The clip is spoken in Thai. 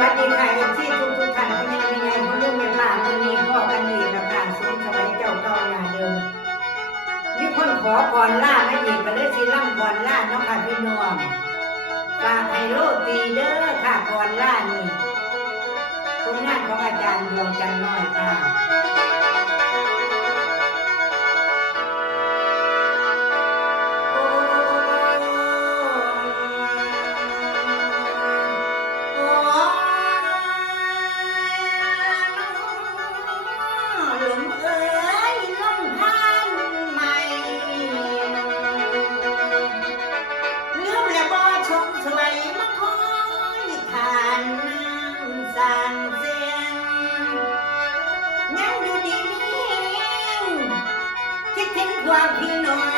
วัสดีค่ะเอฟซีทุกท่านเป็นยังไงพ่อลูกแม่ป้าวันนี้พ่อกันอีกแล้วค่ะสมสมัยเจ้าเก่าหน้าเดิมมีคนขอก่อนล่ามาอีกก็เลยสิล่ำก่อนล่าเนาะค่ะพี่น้องฝากให้โลตีเด้อค่ะก่อนล่านี่ผลงานของอาจารย์ดวงจันทร์น้อยค่ะความพี่น้อง